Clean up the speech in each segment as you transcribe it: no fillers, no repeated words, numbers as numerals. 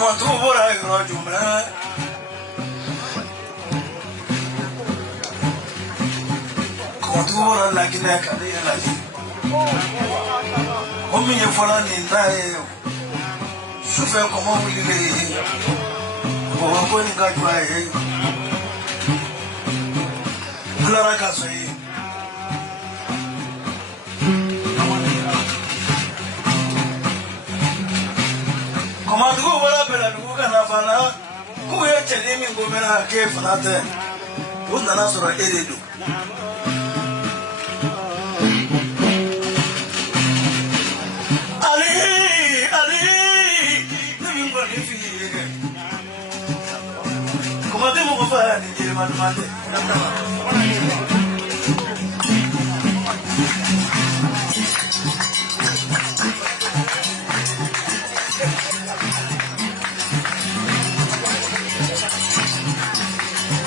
Come on, do what I got you, man. Come on, do what I like in that country. Homie, you're following that. Super, come on, we live. Oh, I'm going to get my Clara Cassie. Come on, go where I better look at Havana. Who are telling me women are careful at them? Who's the answer I did do? Ali, living for the fee. Come on, go for it.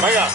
Vaya.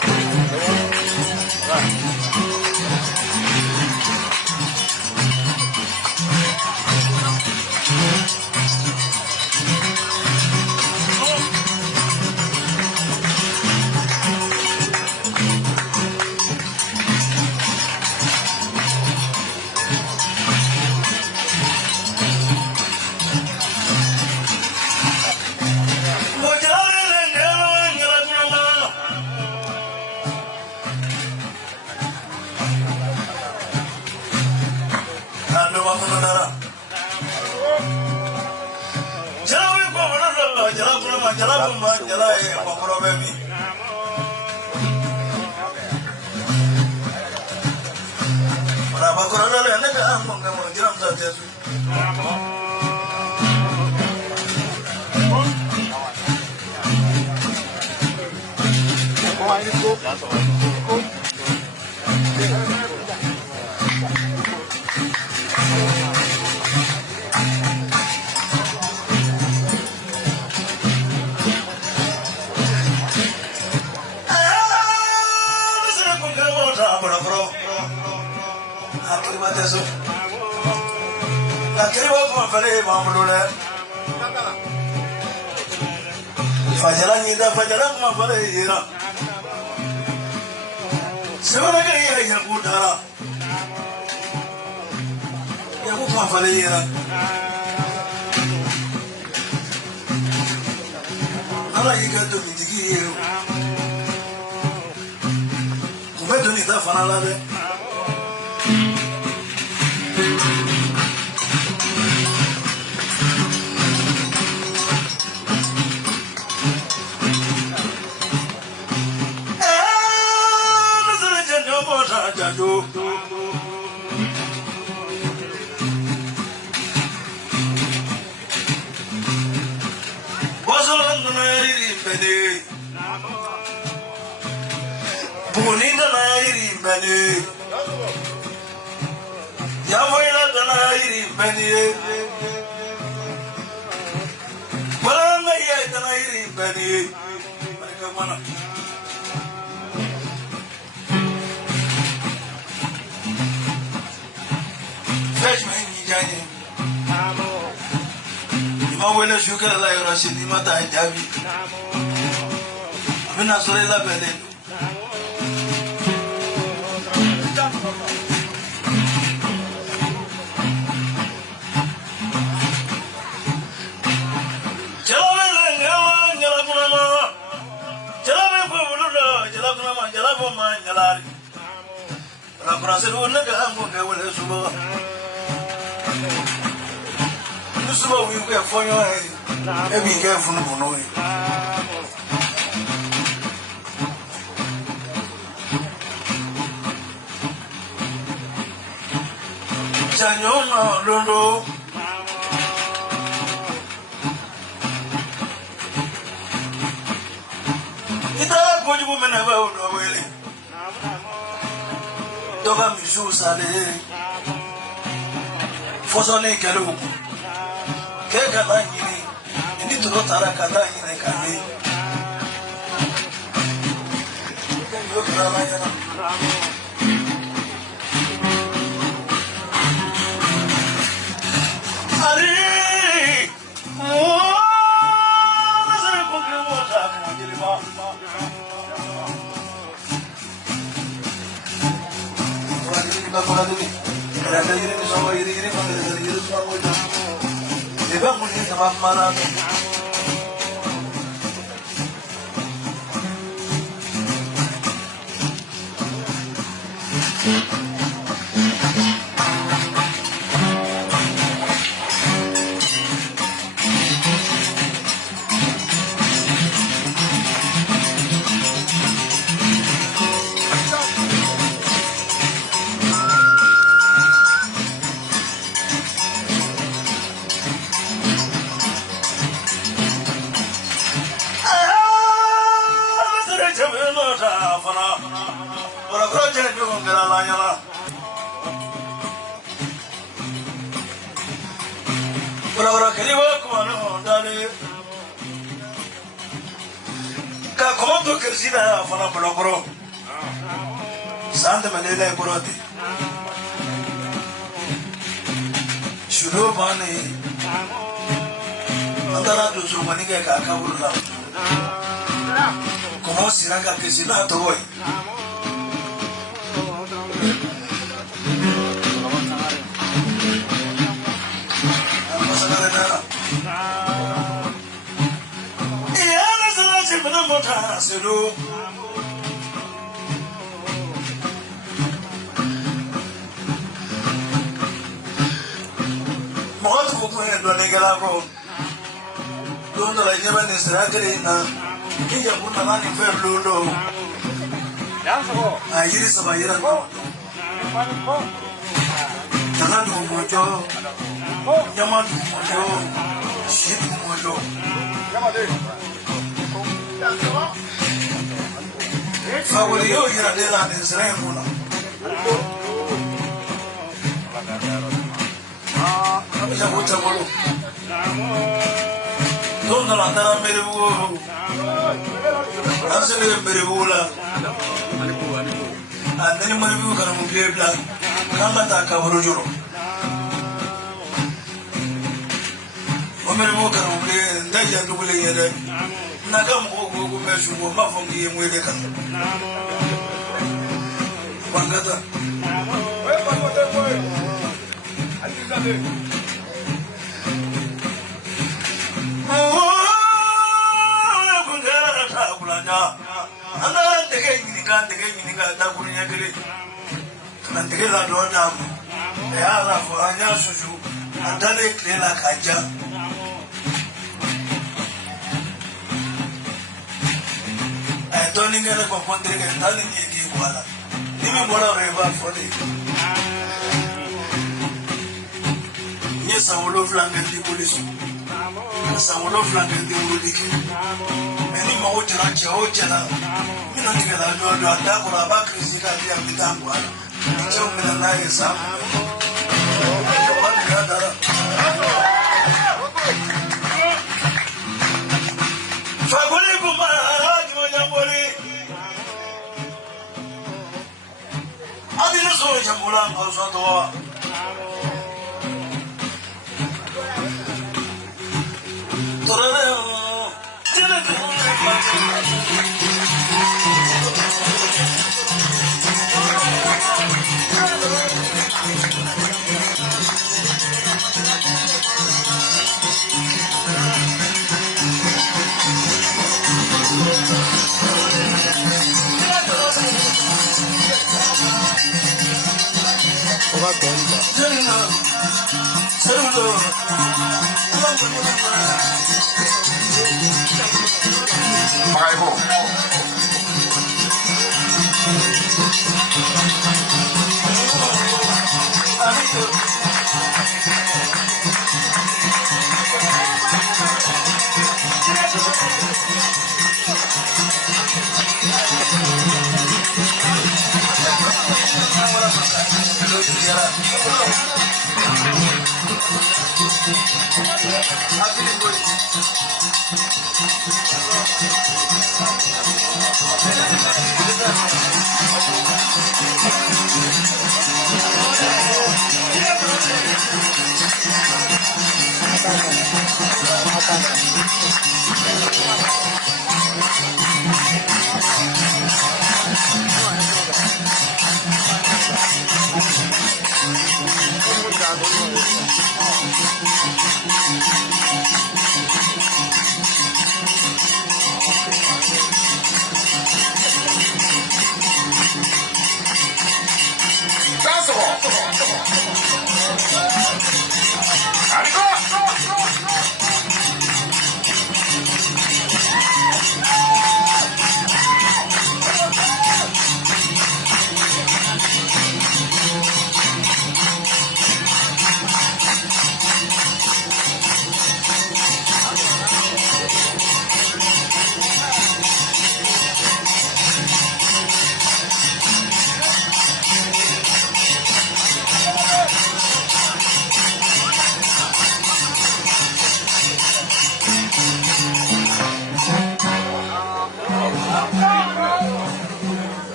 Santa Manila Buroti Shudobani Andara to Zumanika Kakabula Como Siraka Kisina Toy Sidu Motu kukwene donegala bro Dondo la nyeba ni sirakari na Kija kuna nani fe blundo Ayiri sabayira Tanadu mojo Yamadu mojo Shibu mojo Favori yo gira dela ni siremuna Ya mucha bolo Donde la andara meribu Asele meribula Andeni meribu kana mubla Kamba ta kaburu juro Omeribu kana mubla Ndaja ndubule yede Nagam ogo meshugo mafongi yemwele kana Bangata Yes, I will love the police. Yes, I will love the police. Any more to like your hotel. You don't get a door to attack or a back is the idea of the damn one. Tell me the nice up. I didn't saw Jamulan also.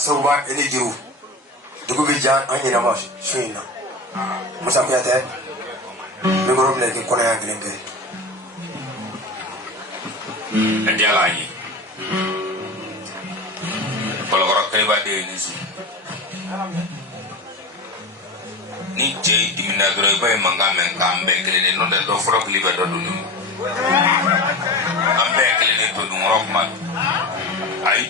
sauba ele jiru dugu bi jan an yina ma shina musa kuyate le goro ble ki kona ya glinge dia lagi kalau orang kaya de ni su ni je di minagro ba manga men kambe kele no de do fro kli ba do dunu ambe kele to dunu rock ma ai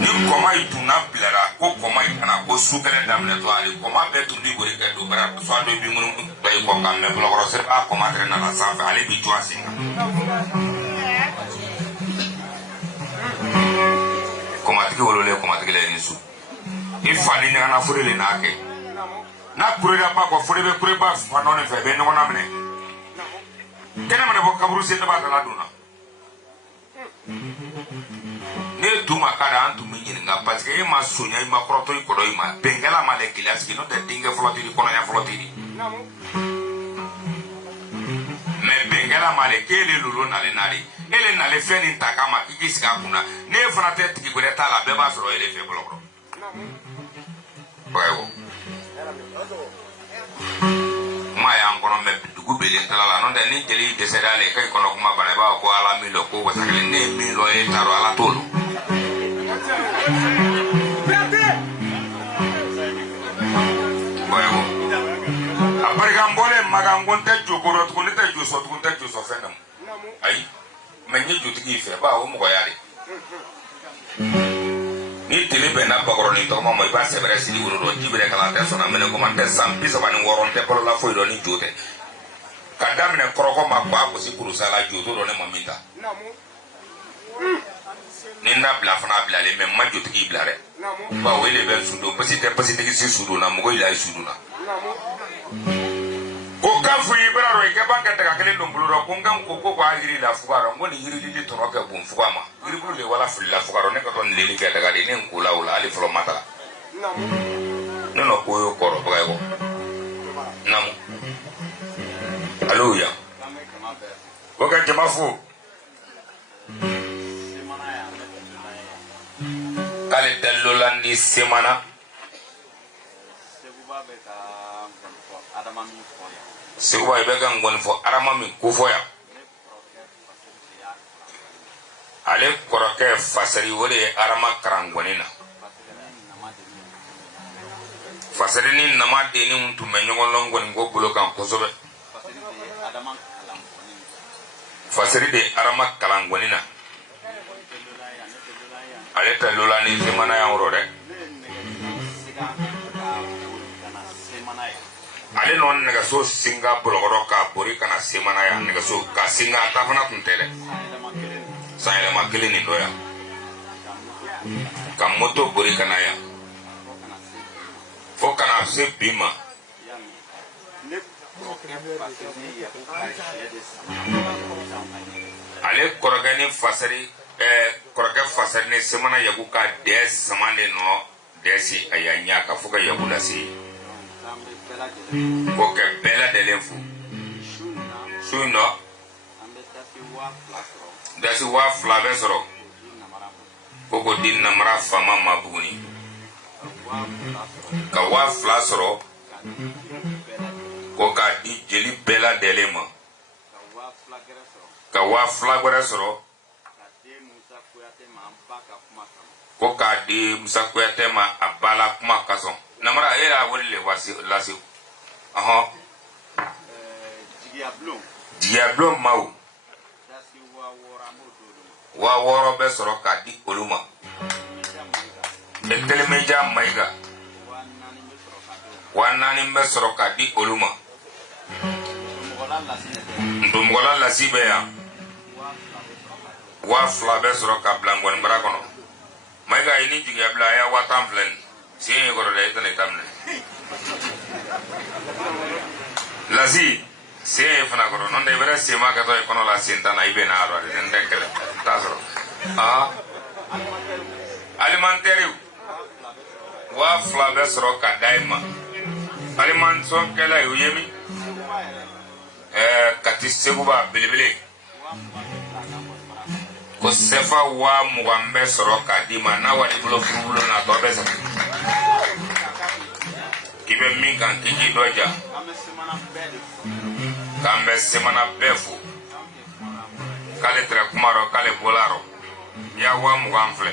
ni koma itu na bilara ko koma kana ko sukere damne to ali koma be to ni gori ke do bara so do bi mun bay ko kam me blo ro se ba koma tre na la sa fa ali bi to asinga koma tiki wolo le koma tiki le ni su ifani ni ana fure le na ke na kure da ba ko fure be kure ba fa no ne fe be no na mene kena mana bo kaburu se ba la duna ne tuma kada antu minyin nga parce que ma sonya ma kroto ko do ma bengala ma le kilas ki no de dinga flotiri kono ya flotiri me bengala ma le kele lulu na le nari ele na le feni takama ki kisika kuna ne fana te tiki gore tala be ba soro ele fe blokro bayo ma ya ngono me dugu bele tala no de ni jeli de sedale kai kono kuma bana ba ko ala mi lo ko wasakle ne mi lo e taro ala tolo bayo apari gambole magangon te jogoro to ne te joso to te joso fenam ai menye jutigi fe ba o mo yari ni tele be na bagoro ni to mo ba se bere sili wuro do jibere kala te so na mene ko man te sampi so bani woron te polo la foi do ni jote kada mene kroko ma ba ko si kuru sala joto do ne mo minta ni na bla fana bla le me ma jutigi bla re ba wele be sudo pasi tigi si sudo na mo go ila sudo na ko kafu ibara ro ke banka daga kele dum bulu ko ngam ko ko agiri la fugaro ngoni yiri di to roke bum fugama yiri bulu le wala filla fugaro ne ko ton leli ke daga de ne ngula wala ali flo mata no ko yo koro ba ko namu haleluya ko ka jama fu kale dalolandi semana Seguba ibega ngon fo arama mi kufoya ale koroke fasari wole arama karangwanina fasari ni nama deni untu menyogo longoni ngo bulo kan kosobe fasari de arama kalangwanina ale ta lola ni semana ya urode ale non nega so singa blogoro ka bori kana semana ya nega so ka singa ta fana tuntere saile makili ni doya kamoto bori kana ya fo kana se bima ale korogani fasari koroga fasari ne semana yagu ka des samande no desi ayanya ka fuka yagu lasi ko ke bela de lenfu suno dasi wa flave soro ko din namra fama mabuni ka wa fla soro ko ka di jeli bela de lema ka wa flagora soro ko ka di musa kuyate ma abala kuma kason namara era wole wasi lasi aha diablo mau wa woro be soro ka di oluma etele meja maiga wanani be soro ka di oluma ndumgola lasibe ya wa fla be soro ka blangwan brakono maiga ini diablo ya watam flen si ko de itane tamne lasi si fana ko non de vera si ma ka to ko no la sintana ibe na aro de ndekele tasoro alimentaire wa fla be soro ka daima aliman son kala yemi kati seguba bilibili ko sefa wa mugambe soro kadima na wadi bulo furubulo na to besa kibe minkan kiki doja kambe semana befu kale tra kumaro kale bolaro ya wa mugamfle